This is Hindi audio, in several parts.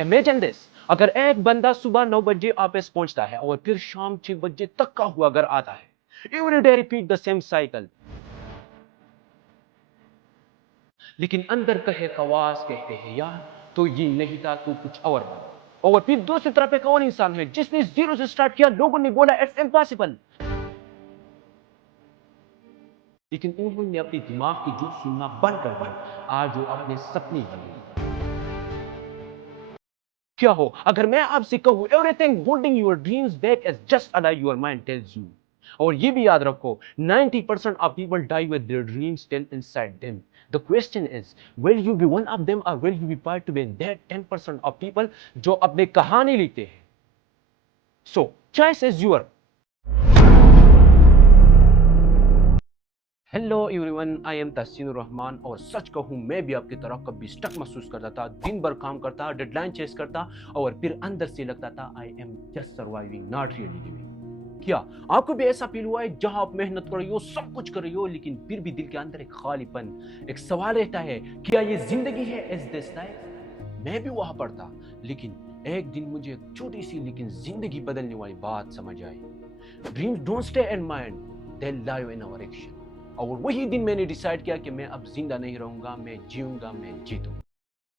इमेजिन दिस, अगर एक बंदा सुबह 9 बजे ऑफिस पहुंचता है और फिर शाम 6 बजे तक का हुआ घर आता है, every day repeat the same cycle, लेकिन अंदर कहे खवास कहते हैं यार तो ये नहीं था, तू कुछ और बना। और फिर दूसरी तरफ एक और इंसान है जिसने जीरो से स्टार्ट किया, लोगों ने बोला इट्स इम्पॉसिबल, लेकिन उन्होंने अपने दिमाग की जो सुनना बंद कर दिया, आज वो अपने सपने जी। क्या हो अगर मैं आपसे कहूं everything holding your dreams back is just a lie your mind tells you. और ये भी याद रखो, 90% of people die with their dreams still inside them. The question is, will you be one of them और will you be part to be that 10% of people जो अपने कहानी लिखते हैं? So choice is your. Hello everyone, I am Tahsinur Rahman. और सच कहूं मैं भी आपकी तरह कभी स्टक महसूस करता था, दिन भर काम करता, डेडलाइन चेस करता और फिर अंदर से लगता था I am just surviving not really living. क्या आपको भी ऐसा फील हुआ है जहां आप मेहनत कर रही हो, सब कुछ कर रही हो, लेकिन फिर भी दिल के अंदर एक खालीपन, एक सवाल रहता है, क्या ये जिंदगी है? Is this life? मैं भी वहां पर था, लेकिन एक दिन मुझे एक छोटी सी लेकिन जिंदगी बदलने वाली बात समझ आई। Dreams don't stay in mind, they live in our action. और वही दिन मैंने डिसाइड किया कि मैं अब जिंदा नहीं रहूंगा, मैं जीऊंगा, मैं जीतूंगा।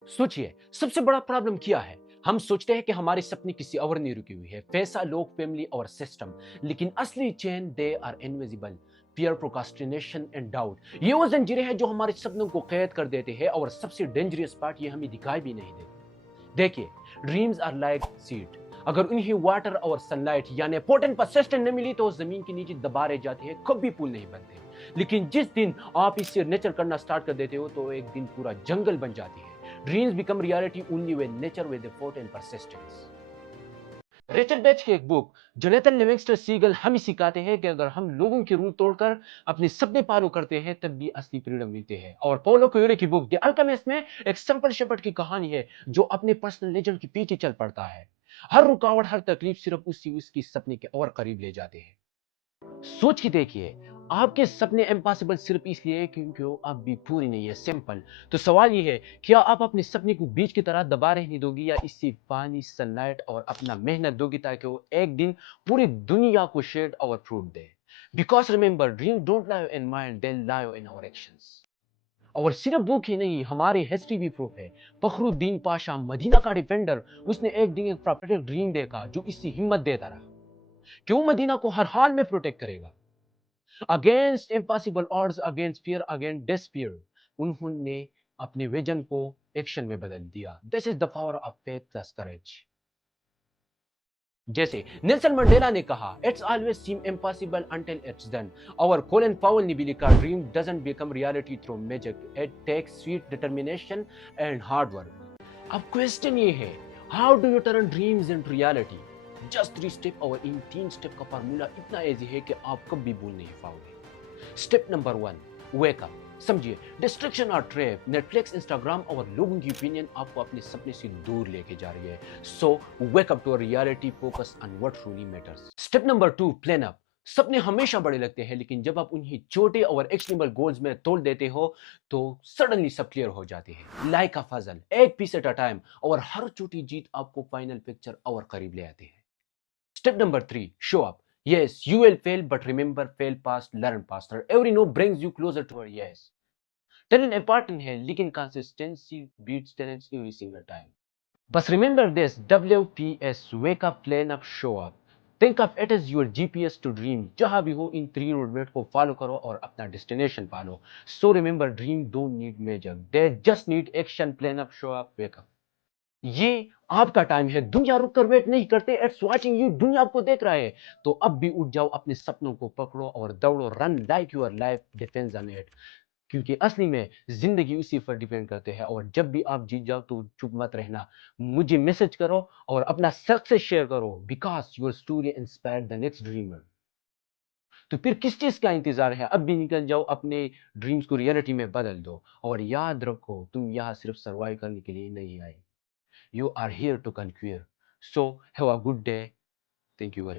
सोचिए, सबसे बड़ा प्रॉब्लम क्या है? हम सोचते हैं कि हमारे सपने किसी और ने रुकी हुई है, पैसा, लोग, फैमिली और सिस्टम, लेकिन असली chain they are invisible. Fear, procrastination and doubt, ये वो जंजीरें हैं जो हमारे सपनों को कैद कर देते हैं, और सबसे डेंजरस पार्ट, ये हमें दिखाई भी नहीं देते। देखिए, ड्रीम्स आर लाइक सीड, अगर उन्हें वाटर और सनलाइट यानी पोटेंट परसिस्टेंट नहीं मिली तो जमीन के नीचे दबा रह जाते हैं, कभी पुल नहीं बनते। लेकिन जिस दिन आप इससे नेचर करना स्टार्ट कर देते हो तो एक दिन पूरा जंगल बन जाती है। Dreams become reality only when nature with the potent persistence. Richard बेच की एक बुक जोनेथन लिविंगस्टन सीगल हमें सिखाते हैं कि अगर हम लोगों की रूह तोड़कर अपने सपने पारो करते हैं तब भी असली फ्रीडम मिलती है। और पोलो कोएल्हो की बुक द अल्केमिस्ट में एक सिंपल शेपर्ड की कहानी है जो अपने पर्सनल लेजेंड के पीछे चल पड़ता है। हर रुकावट, हर तकलीफ सिर्फ उसकी सपने के और करीब ले जाते हैं। सोच के देखिए, आपके सपने इम्पॉसिबल सिर्फ इसलिए है क्योंकि वो अब भी पूरी नहीं है। सिंपल। तो सवाल ये है, क्या आप अपने सपने को बीच की तरह दबा रहने दोगी या इससे पानी, सनलाइट और अपना मेहनत दोगी ताकि वो एक दिन पूरी दुनिया को शेड और फ्रूट दे? Because remember, dream don't live in mind, they live in our actions. और सिर्फ बुक ही नहीं, हमारी हिस्ट्री भी प्रूफ है। फखरुद्दीन पाशा, मदीना का डिफेंडर, उसने एक दिन एक प्रॉफिटेड ड्रीम देखा जो इससे हिम्मत देता रहा कि वो मदीना को हर हाल में प्रोटेक्ट करेगा। Against impossible odds, against fear, against despair, उन्होंने अपने विजन को एक्शन में बदल दिया। This is the power of faith plus courage. जैसे नेल्सन मंडेला ने कहा, it's always seem impossible until it's done. और कोलिन पावेल ने भी लिखा, dream doesn't become reality through magic, it takes sweat determination and hard work. अब क्वेश्चन ये है, how do you turn dreams into reality? Just 3 step, और इन 3 स्टेप का फार्मूला इतना इजी है कि आप कभी भूल नहीं पाओगे। Step number 1, wake up. समझिए, डिस्ट्रैक्शन और ट्रैप, नेटफ्लिक्स, इंस्टाग्राम और लोगों की ओपिनियन आपको अपने सपने से दूर लेके जा रही है। So wake up to reality, focus on what truly matters. Step number 2, plan up. सपने हमेशा बड़े लगते हैं, लेकिन जब आप उन्हें छोटे और एक्शनेबल गोल्स में तोड़ देते हो तो सडनली सब क्लियर हो जाते हैं। लाइक अ पजल, एक पीस एट अ टाइम, और हर छोटी जीत आपको फाइनल पिक्चर और करीब ले आते हैं। Step number 3, show up. Yes, you will fail, but remember, fail fast, learn faster. Every no brings you closer to a yes. Talent important है, लेकिन consistency beats talent every single time. बस remember this, WPS, wake up, plan up, show up. Think of it as your GPS to dream. जहाँ भी हो, इन 3 roadmap को follow करो और अपना destination पालो. So remember, dream don't need magic. They just need action, plan up, show up, wake up. ये आपका टाइम है, दुनिया रुक कर वेट नहीं करते, इट्स वाचिंग यू, दुनिया आपको देख रहा है। तो अब भी उठ जाओ, अपने सपनों को पकड़ो और दौड़ो, run like your life depends on it. क्योंकि असली में जिंदगी उसी पर डिपेंड करते हैं। और जब भी आप जीत जाओ तो चुप मत रहना, मुझे मैसेज करो और अपना सक्सेस शेयर करो, because your story inspire the next dreamer. तो फिर किस चीज का इंतजार है? अब भी निकल जाओ, अपने ड्रीम्स को रियलिटी में बदल दो। और याद रखो, तुम यहाँ सिर्फ सर्वाइव करने के लिए नहीं आए, you are here to conquer. So have a good day. Thank you very much.